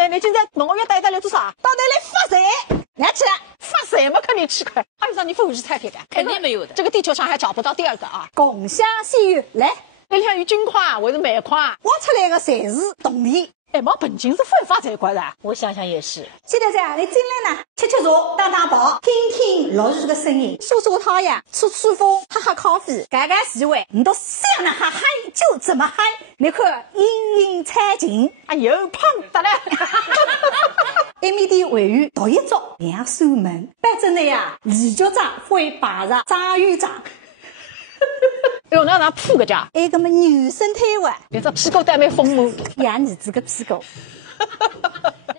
哎，你今天农学院到底来做啥？到底来发财？来起来！发财嘛，肯定吃亏。还有让你付50菜铁杆，肯定没有的。这个地球上还找不到第二个啊！共享鲜鱼，来，你看有金块还是煤块？挖出来的侪是铜钿。哎，没本金是犯法才怪的。我想想也是。现在噻，你进来呢，吃吃茶，打打包，听听落雨的声音，晒晒太阳，吹吹风，喝喝咖啡，干干洗碗，你都想了哈嗨就怎么嗨。你看隐隐彩景，哎呦，胖得嘞！埃面的会员独一招两扇门，反正呢呀，李局长会摆上张院长。哎呦，那铺个家，还个么女生摊位，连这屁股带没丰满，养儿子个屁股。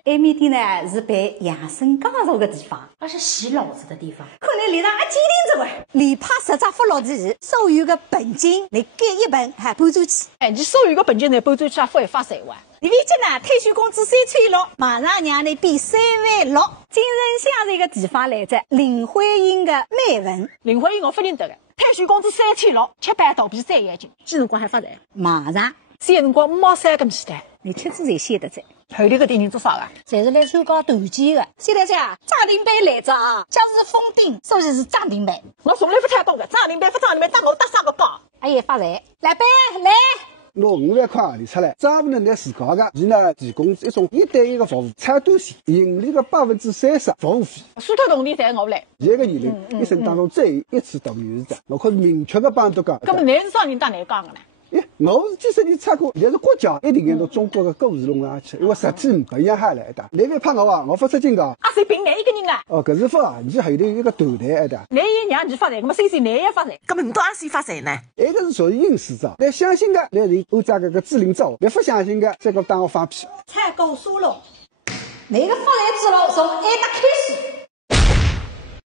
埃面的呢是办养生讲座的地方，那是洗脑子的地方。看来连上还鉴定这个，连拍10张福禄地，所有的本金你改一本还搬转去。哎，你所有的本金呢搬转去还会发财哇？李伟杰呢退休工资3600，马上让你变36000。精神享受的地方来着，林徽因的美文。林徽因我不认得的，退休工资3600，吃饭肚皮再严紧，几辰光还发财？马上，现在辰光5毛3咁简单。你车子才写得在。后头个店人做啥个？侪是来参加团建的。现在涨停板来着啊，假是封顶，所以是涨停板。我从来不太懂的，涨停板不涨停板，打我打啥个包？哎呀，发财！来呗，来。拿5万块行钿出来，专门拿自家的，伊呢提供一种1对1的服务，菜单线，盈利的30%服务费。所有同店侪我来。现在个年龄，一生当中最后一次读幼儿园，我可以明确的帮侬讲。那么你是啥人当你讲的呢？我是几十年出过，但是国家一定要拿中国的故事弄上去，因为实体不一样下来的。你别怕我啊，我发出警告。啊，谁凭哪一个人啊？哦，搿是发你后头一个团队的。哪一让你发财，那么谁哪也发财？根本你到阿谁发财呢？这个是属于应试招，你相信的，你按照搿个指令做；你不相信的，再给我当我放屁。采购沙龙，那个发财之路从挨打开始。